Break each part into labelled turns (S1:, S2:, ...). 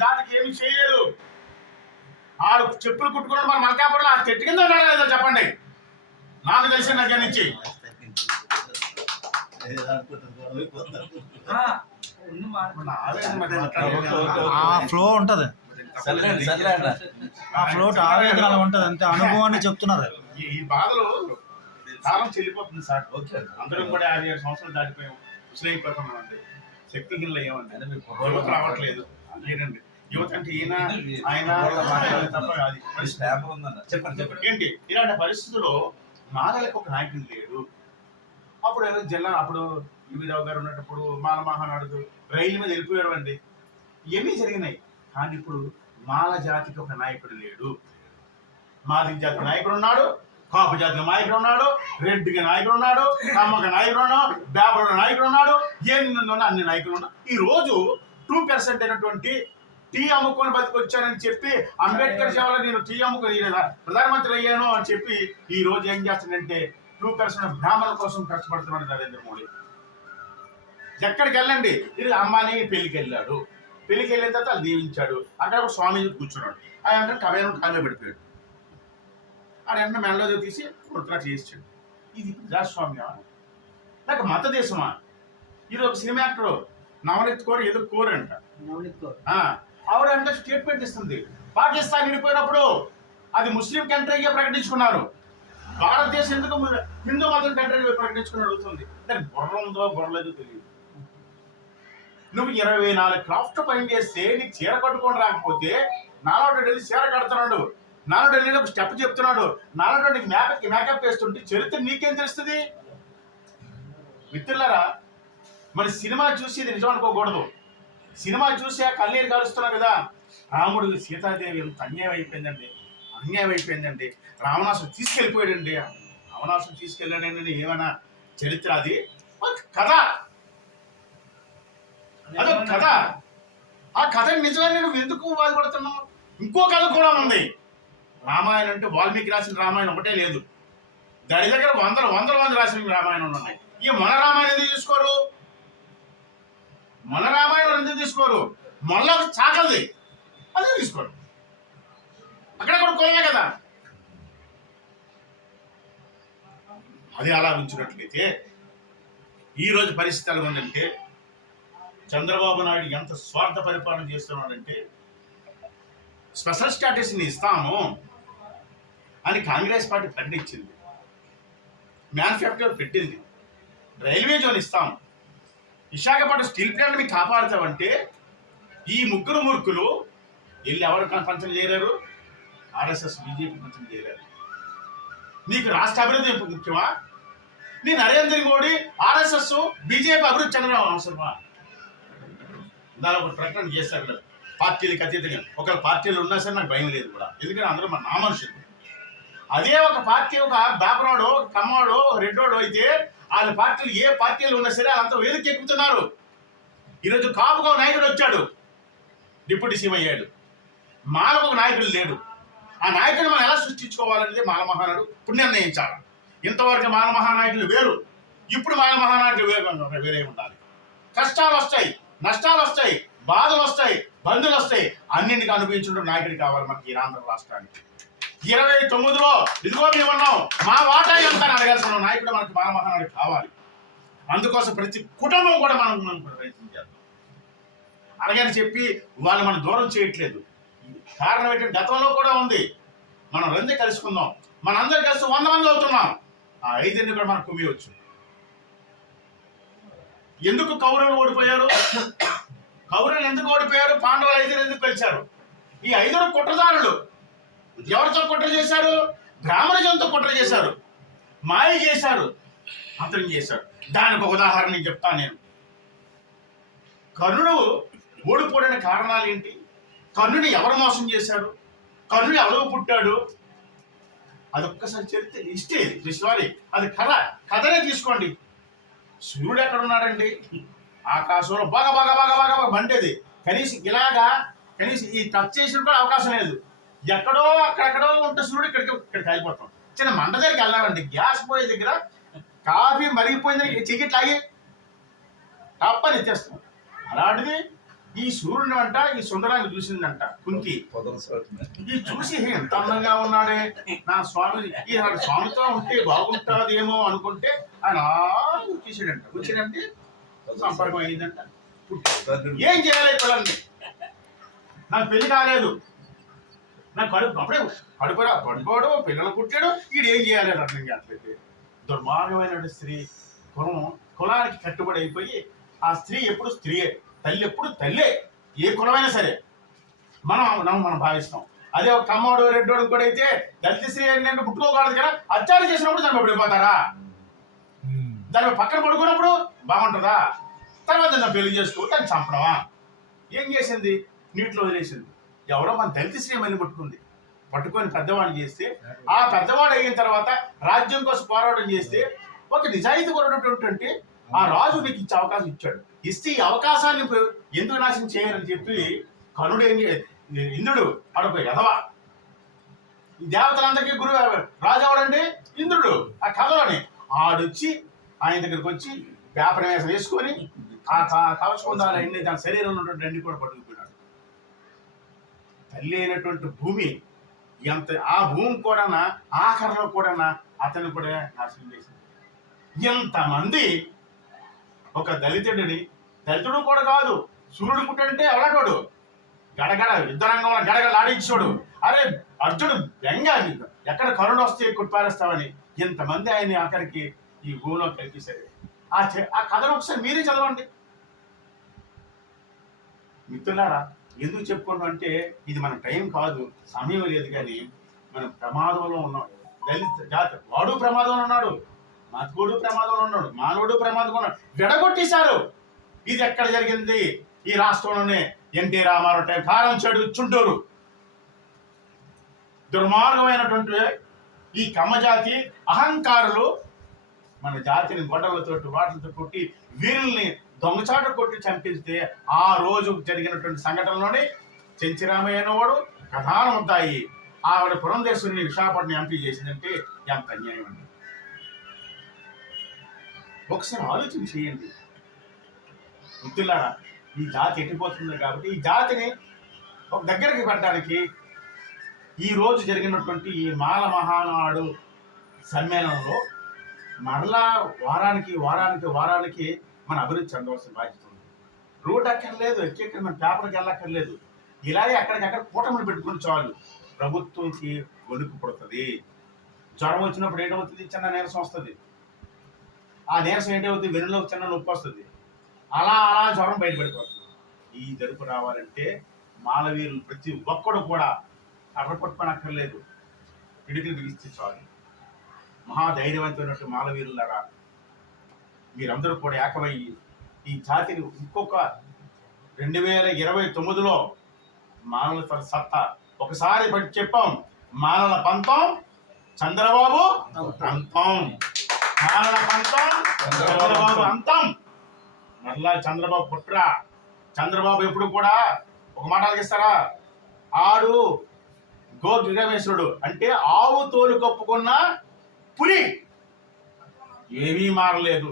S1: జాతికి ఏమి చేయలేదు. ఆడు చెప్పులు కుట్టుకున్నాడు మన మల్కాపురంలో ఆ చెట్టు కింద ఉన్నాడు కదా చెప్పండి. నాకు తెలిసిన దగ్గర నుంచి.
S2: ఫ్లో ఉంటది. ఆ ఫ్లో ఆవేదన అలా ఉంటది అంతే. అనుభవాన్ని చెప్తున్నారు.
S1: ఈ బాధలు కాలం చెల్లిపోతుంది సార్. అందరం కూడా యాభై ఏడు సంవత్సరాలు దాటిపోయాం. ముసలైపోతున్నాం అండి శక్తి గిల్ల ఏమండి? యువత రావట్లేదు. లేదండి. యువత అంటే ఈయన ఆయన తప్ప.
S3: చెప్పండి చెప్పండి.
S1: ఏంటి? ఇలాంటి పరిస్థితుల్లో మాలలకు ఒక నాయకుడు లేడు. అప్పుడు ఏదో జిల్లా అప్పుడు వివిరావు గారు ఉన్నప్పుడు మాల మహానాడు రైలు మీద వెళ్ళిపోయారు అండి. ఇవన్నీ జరిగినాయి. కానీ ఇప్పుడు మాల జాతికి ఒక నాయకుడు లేడు. మాదిగ జాతికి నాయకుడు ఉన్నాడు. కాపు జాతికి నాయకుడు ఉన్నాడు. రెడ్డికి నాయకుడు ఉన్నాడు. కమ్మకి నాయకుడు ఉన్నాడు. బేపరుడు నాయకుడు ఉన్నాడు. ఎన్ని ఉన్నా అన్ని నాయకులు ఉన్నారు ఈ రోజు టూ పర్సెంట్ అయినటువంటి టీ అమ్ముకొని బతికొచ్చానని చెప్పి అంబేద్కర్ సేవలో నేను టీ అమ్ముకొని ప్రధానమంత్రి అయ్యాను అని చెప్పి ఈ రోజు ఏం చేస్తాడంటే టూ పర్సెంట్ బ్రాహ్మణుల కోసం కష్టపడుతున్నాడు నరేంద్ర మోడీ. ఎక్కడికి వెళ్ళండి? ఇది అంబానీ పెళ్ళికి వెళ్ళాడు. పెళ్ళికి వెళ్ళిన తర్వాత అది దీవించాడు. అక్కడ ఒక స్వామీజీ కూర్చున్నాడు. ఆయన అంటే కవేరం పెడిపోయాడు. ఆడ వెంటనే మెడలో తీసి వృత్రా చేసాడు ఇది ప్రజాస్వామ్యమా? లేక మత దేశమా ఒక సినిమా యాక్టర్ నవనీత్ కోర్ ఏదో కోర్ అంట
S4: నవనీత్ కౌర్.
S1: ఆవిడ అంటే స్టేట్మెంట్ ఇస్తుంది. పాకిస్తాన్ విడిపోయినప్పుడు అది ముస్లిం కంట్రీగా ప్రకటించుకున్నారు. భారతదేశం ఎందుకు హిందూ మతం కంట్రీగా ప్రకటించుకుని అడుగుతుంది? దానికి బుర్ర ఉందో బుర్రలేదో తెలియదు. నువ్వు ఇరవై నాలుగు క్రాఫ్ట్ పని చేస్తే నీకు చీర కట్టుకొని రాకపోతే నాలుగు ఢిల్లీ చీర కడుతున్నాడు. నాలుగు ఢిల్లీలో ఒక స్టెప్ చెప్తున్నాడు. నాలుగు నీకు మేకప్ మేకప్ వేస్తుంటే చరిత్ర నీకేం తెలుస్తుంది? మిత్రులారా మరి సినిమా చూసి ఇది నిజం అనుకోకూడదు. సినిమా చూసి ఆ కన్నీరు కాలుస్తున్నావు కదా. రాముడు సీతాదేవి ఎంత అన్యాయం అయిపోయిందండి అన్యాయం అయిపోయిందండి రావణాసుడు తీసుకెళ్ళిపోయాడండి. రావణాసుడు తీసుకెళ్ళాడండి. ఏమైనా చరిత్ర అది? ఒక కథ. అదొక కథ. ఆ కథ నిజంగానే నువ్వు ఎందుకు బాధపడుతున్నావు? ఇంకో కథ కూడా ఉంది. రామాయణం అంటే వాల్మీకి రాసిన రామాయణం ఒకటే లేదు. దాని దగ్గర వందల వందల మంది రాసిన రామాయణం ఉన్నాయి. ఇక మన రామాయణం ఎందుకు తీసుకోరు? మన రామాయణం రెండు తీసుకోరు? మొన్న చాకలిది చాకల్ది. అదే తీసుకోరు? అక్కడ కూడా కులమే కదా. అది అలా ఉంచినట్లయితే ఈ రోజు పరిస్థితి ఎలా ఉందంటే చంద్రబాబు నాయుడు ఎంత స్వార్థ పరిపాలన చేస్తున్నాడంటే స్పెషల్ స్టాటస్ని ఇస్తాము అని కాంగ్రెస్ పార్టీ ప్రకటించింది. మ్యానుఫ్యాక్చర్ పెట్టింది. రైల్వే జోన్ ఇస్తాము. విశాఖపట్నం స్టీల్ ప్లాంట్ మీకు కాపాడుతామంటే ఈ ముగ్గురు మూర్ఖులు వెళ్ళి ఎవరు పంచం చేయలేరు? ఆర్ఎస్ఎస్ బీజేపీ పంచం చేయలేరు. నీకు రాష్ట్ర అభివృద్ధి ముఖ్యమా? నీ నరేంద్ర మోడీ ఆర్ఎస్ఎస్ బీజేపీ అభివృద్ధి చెందడం అవసరమా? దాని ఒక ప్రకటన చేస్తారు పార్టీలకు అతీతంగా. ఒక పార్టీలు ఉన్నా సరే నాకు భయం లేదు కూడా. ఎందుకంటే అందరూ మన నా మనుషులు. అదే ఒక పార్టీ ఒక బాపరాడు ఒక కమ్మోడు రెడ్డోడు అయితే వాళ్ళ పార్టీలు ఏ పార్టీలు ఉన్నా సరే వాళ్ళంతా వేదిక ఎక్కుతున్నారు ఈరోజు కాపుగా నాయకుడు వచ్చాడు. డిప్యూటీ సీఎం అయ్యాడు. మాలవ నాయకుడు లేడు. ఆ నాయకుడిని మనం ఎలా సృష్టించుకోవాలనేది మాల మహానాడు ఇప్పుడు నిర్ణయించాలి. ఇంతవరకు మాల మహానాయకులు వేరు. ఇప్పుడు మాల మహానాయకులు వేరే వేరే ఉండాలి. కష్టాలు వస్తాయి నష్టాలు వస్తాయి బాధలు వస్తాయి బంధులు వస్తాయి. అన్నింటికి అనుభవించుంటే నాయకుడు కావాలి మనకి ఈ ఆంధ్ర రాష్ట్రానికి. ఇరవై తొమ్మిదిలో ఇదిగో మేమన్నాం మా వాటా ఎంత అని అడగాల్సిన నాయకుడు మనకి మాల కావాలి. అందుకోసం ప్రతి కుటుంబం కూడా మనం మనం ప్రయత్నం చేద్దాం. అలాగని చెప్పి వాళ్ళు మనం దూరం చేయట్లేదు. కారణం ఏంటంటే గతంలో కూడా ఉంది. మనం రెండే కలుసుకుందాం. మనందరం కలిసి వంద మంది అవుతున్నాం. ఆ ఐదుని కూడా మనం కుమియవచ్చు ఎందుకు కౌరవులు ఓడిపోయారు? కౌరవులు ఎందుకు ఓడిపోయారు? పాండవులు ఐదుగురు ఎందుకు గెలిచారు? ఈ ఐదుగురు కుట్రదారులు ఎవరితో కుట్ర చేశారు? బ్రాహ్మణజంతో కుట్ర చేశారు. మాయ చేశారు. అతను చేశాడు. దానికి ఒక ఉదాహరణ నేను చెప్తాను నేను. కర్ణుడు ఓడిపోడని కారణాలు ఏంటి? కర్ణుని ఎవరు మోసం చేశారు? కర్ణుడు ఎవరు పుట్టాడు? అదొక్కసారి చరిత్ర ఇష్టే సారీ అది కథ. కథనే తీసుకోండి. సూర్యుడు ఎక్కడ ఉన్నాడండి? ఆకాశంలో బాగా బాగా బాగా బాగా బండేది. మండేది కనీసం ఇలాగా కనీసం ఈ టచ్ చేసిన కూడా అవకాశం లేదు. ఎక్కడో అక్కడెక్కడో ఉంటే సూర్యుడు ఇక్కడికి ఇక్కడ కాలిపోతాం చిన్న మంట దగ్గరికి వెళ్ళామండి గ్యాస్ పోయే దగ్గర కాఫీ మరిగిపోయిందని చెయ్యి తాగి తప్పని ఇచ్చేస్తాం అలాంటిది ఈ సూర్యుని అంట ఈ సుందరాన్ని చూసిందంట కుంతి. ఈ చూసి "హే, ఎంత అందంగా ఉన్నాడే. నా స్వామి ఈ స్వామితో ఉంటే బాగుంటాదేమో అనుకుంటే ఆయన అలా వచ్చేసాడంట వచ్చాడంటే సంపర్కం అయిందంట. ఏం చేయాలి పిల్లల్ని? నాకు పెళ్ళి కాలేదు. నాకు కడుపు అప్పుడే కడుపురా పడుకోడు పిల్లలు పుట్టాడు వీడు ఏం చేయాలి అని అర్థం కావట్లేదు దుర్మార్గమైన స్త్రీ కులం కులానికి కట్టుబడి అయిపోయి ఆ స్త్రీ ఎప్పుడు స్త్రీయే తల్లి ఎప్పుడు తల్లే ఏ కులమైనా సరే. మనం మనం మనం భావిస్తాం. అదే ఒక కమ్మోడు రెడ్డోడు కూడా అయితే దళిత స్త్రీ ఏంటంటే పుట్టుకోకూడదు కదా అత్యాలు చేసినప్పుడు దాన్ని పడిపోతారా? దాన్ని పక్కన పడుకున్నప్పుడు బాగుంటుందా? తర్వాత దాన్ని పెళ్ళి చేసుకో దాన్ని చంపడమా? ఏం చేసింది? నీటిలో వదిలేసింది. ఎవరో మన దళిత శ్రీమని పట్టుకుంది. పట్టుకొని పెద్దవాడు చేస్తే ఆ పెద్దవాడు అయిన తర్వాత రాజ్యం కోసం పోరాటం చేస్తే ఒక నిజాయితీ కొరటువంటి ఆ రాజు నీకు ఇచ్చే అవకాశం ఇచ్చాడు. ఇస్తే ఈ అవకాశాన్ని ఎందుకు నాశనం చేయాలని చెప్పి కనుడు ఏం ఇంద్రుడు అడప ఎదవా ఈ దేవతలందరికీ గురువు రాజు ఎవడండి? ఇంద్రుడు. ఆ కథలోని. ఆడొచ్చి ఆయన దగ్గరికి వచ్చి వ్యాపారం వేసం వేసుకొని ఆ కవచకుందాలు అన్ని దాని శరీరంలో ఉన్నటువంటి అన్ని కూడా పట్టుకుపోయినాడు. తల్లి అయినటువంటి భూమి ఎంత ఆ భూమి కూడా ఆఖరిలో కూడా అతను కూడా నాశనం చేసింది. ఎంతమంది ఒక దళితుడిని దళితుడు కూడా కాదు సూర్యుడు పుట్టంటే ఎవడోడు గడగడ యుద్ధరంగంలో గడగడ ఆడించోడు అరే అర్జునుడు బెంగ ఎక్కడ కరుణ వస్తే కుట్పారేస్తావని ఇంతమంది ఆయన ఆఖరికి ఈ భూమిలో కల్పిస్తారు ఆ చె- ఆ కథను ఒకసారి మీరే చదవండి. మిత్రులారా ఎందుకు చెప్పుకున్నాం అంటే ఇది మన టైం కాదు సమయం లేదు కానీ మనం ప్రమాదంలో ఉన్నాం. దళిత జాతి వాడు ప్రమాదంలో ఉన్నాడు మతుకుడు ప్రమాదంలో ఉన్నాడు మానవుడు ప్రమాదంలో ఉన్నాడు. విడగొట్టేశారు. ఇది ఎక్కడ జరిగింది? ఈ రాష్ట్రంలోనే ఎన్టీ రామారావు టైం కారం చెడు చుంటూరు దుర్మార్గమైనటువంటి ఈ కమ్మజాతి అహంకారులు మన జాతిని గొడవలతో వాటితో కొట్టి వీరుల్ని దొంగచాట కొట్టి చంపిస్తే ఆ రోజు జరిగినటువంటి సంఘటనలోనే చెంచిరామయ్య అనేవాడు ప్రధాన ముద్దాయి ఆవిడ పురంధేశ్వరిని విశాఖపట్నం ఎంపీ చేసిందంటే ఎంత అన్యాయం అండి. ఒకసారి ఆలోచన చేయండి. మిత్రులారా ఈ జాతి ఎట్టిపోతుంది కాబట్టి ఈ జాతిని ఒక దగ్గరికి పెట్టడానికి ఈ రోజు జరిగినటువంటి ఈ మాల మహానాడు సమ్మేళనంలో మరలా వారానికి వారానికి వారానికి మన అభివృద్ధి చెందవలసిన బాధ్యత ఉంది. రోడ్ అక్కర్లేదు ఎక్కడ మన పేపర్కి వెళ్ళక్కర్లేదు. ఇలాగే అక్కడికక్కడ కూటమిని పెట్టుకుని చాలు. ప్రభుత్వంకి వణుకు పుడుతుంది. జ్వరం వచ్చినప్పుడు ఏంటవుతుంది చిన్న నీరసం వస్తుంది. ఆ నీరసం ఏంటవుతుంది వెన్నులో చిన్న నొప్పి వస్తుంది. అలా అలా జ్వరం బయటపడిపోతుంది. ఈ జరుపు రావాలంటే మాలవీరులు ప్రతి ఒక్కడు కూడా కర్ర పట్టుకోనక్కర్లేదు పిడికిలు బిగిస్తే చాలు. మహాధైర్యవంతమైనటువంటి మాలవీరులారా మీరందరూ కూడా ఏకమయ్యి ఈ జాతిని ఇంకొక రెండు వేల ఇరవై తొమ్మిదిలో మానవుల తన సత్తా. ఒకసారి బట్టి చెప్పాం మానల పంతం చంద్రబాబు అంతం. మానల పంతం చంద్రబాబు అంతం. మరలా చంద్రబాబు పుట్రా. చంద్రబాబు ఎప్పుడు కూడా ఒక మాట ఆలకిస్తారా ఆడు గో గిరమేశ్వరుడు అంటే ఆవు తోలు కప్పుకున్న పులి. ఏమీ మారలేదు.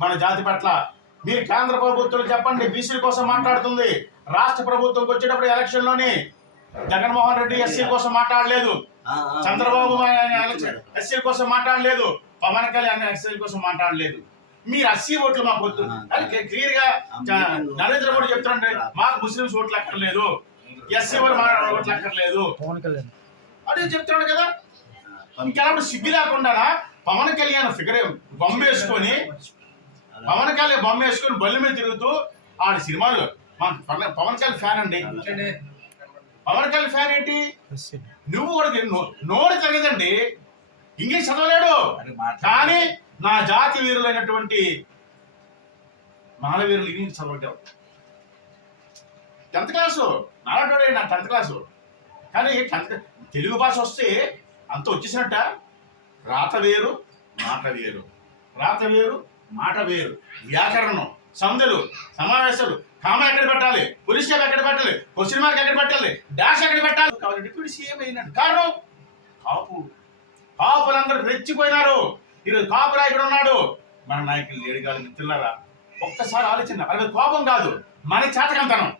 S1: మన జాతి పట్ల మీరు కేంద్ర ప్రభుత్వం చెప్పండి బీసీల కోసం మాట్లాడుతుంది. రాష్ట్ర ప్రభుత్వంకి వచ్చేటప్పుడు ఎలక్షన్లోని జగన్మోహన్ రెడ్డి ఎస్సీ కోసం మాట్లాడలేదు. చంద్రబాబు ఎస్సీ కోసం మాట్లాడలేదు. పవన్ కళ్యాణ్ ఎస్సీ కోసం మాట్లాడలేదు. మీరు ఎస్సీ ఓట్లు మాకు వద్దు. క్లియర్గా నరేంద్ర మోడీ చెప్తారంటే మాకు ముస్లింస్ ఓట్లు అక్కర్లేదు. ఎస్సీ వాళ్ళు ఓట్లు అక్కర్లేదు.
S2: పవన్ కళ్యాణ్.
S1: అదే చెప్తున్నాడు కదా. ఇంకెలా సిగ్గు లేకుండా పవన్ కళ్యాణ్ ఫిగర్ బొమ్మ వేసుకొని పవన్ కళ్యాణ్ బొమ్మ వేసుకొని బల్లి మీద తిరుగుతూ ఆడి సినిమాలు మా పవన్- కళ్యాణ్ ఫ్యాన్ అండి. పవన్ కళ్యాణ్ ఫ్యాన్ ఏంటి? నువ్వు కూడా నోరు తగ్గదండి ఇంగ్లీష్ చదవలేడు. కానీ నా జాతి వీరులైనటువంటి మానవీరులు ఇంగ్లీష్ చదవటం. Tenth class. నాలుగోడే నా టెన్త్ క్లాసు. కానీ టెన్త్ తెలుగు భాష వస్తే అంత వచ్చేసినట్ట? రాత వేరు మాట వేరు. రాత వేరు మాట వేరు. వ్యాకరణం సందులు సమావేశాలు కామా ఎక్కడ పెట్టాలి? పోలీస్ స్టాప్ ఎక్కడ పెట్టాలి? క్వశ్చన్ మార్క్ ఎక్కడ పెట్టాలి? డాష్ ఎక్కడ పెట్టాలి? కాబట్టి డిప్యూటీ సీఎం అయినాడు. కారణం కాపు. కాపులందరూ రెచ్చిపోయినారు. ఈరోజు కాపు నాయకుడు ఉన్నాడు. మన నాయకులు లేడుగాలి మిత్రులారా. ఒక్కసారి ఆలోచన. అలాగే కోపం కాదు. మన చేతకంతనం.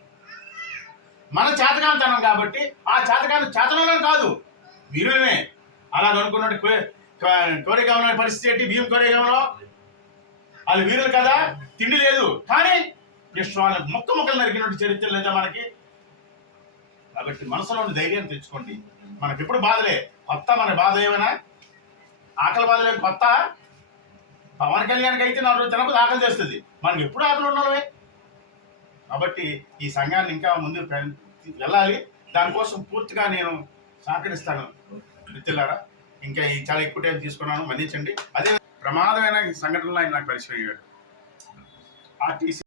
S1: మన చేతకాంతనం కాబట్టి ఆ చేతకాన్ని చేతనంలో కాదు. వీరులమే అలాగనుకున్నట్టు కోరేగామలో పరిస్థితి ఏంటి? భీమ్ కోరేగామలో వాళ్ళు వీరులు కదా? తిండి లేదు. కానీ కృష్ణ మొక్క మొక్కలు నరికినట్టు చరిత్ర లేదా మనకి? కాబట్టి మనసులో ఉన్న ధైర్యం తెచ్చుకోండి. మనకి ఎప్పుడు బాధలే. కొత్త మన బాధ ఏమైనా? ఆకలి బాధలే కొత్త? పవన్ కళ్యాణ్కి అయితే నాలుగు రోజులు తినకపోతే ఆకలి చేస్తుంది. మనకి ఎప్పుడు ఆకలి ఉన్నవే కాబట్టి ఈ సంఘాన్ని ఇంకా ముందు వెళ్ళాలి. దానికోసం పూర్తిగా నేను సహకరిస్తాను. మిత్రులారా ఇంకా చాలా ఎక్కువ టైం తీసుకున్నాను మన్నించండి అదే ప్రమాదమైన సంఘటనలు ఆయన నాకు పరిచయం అయ్యాడు. ఆర్టీసీ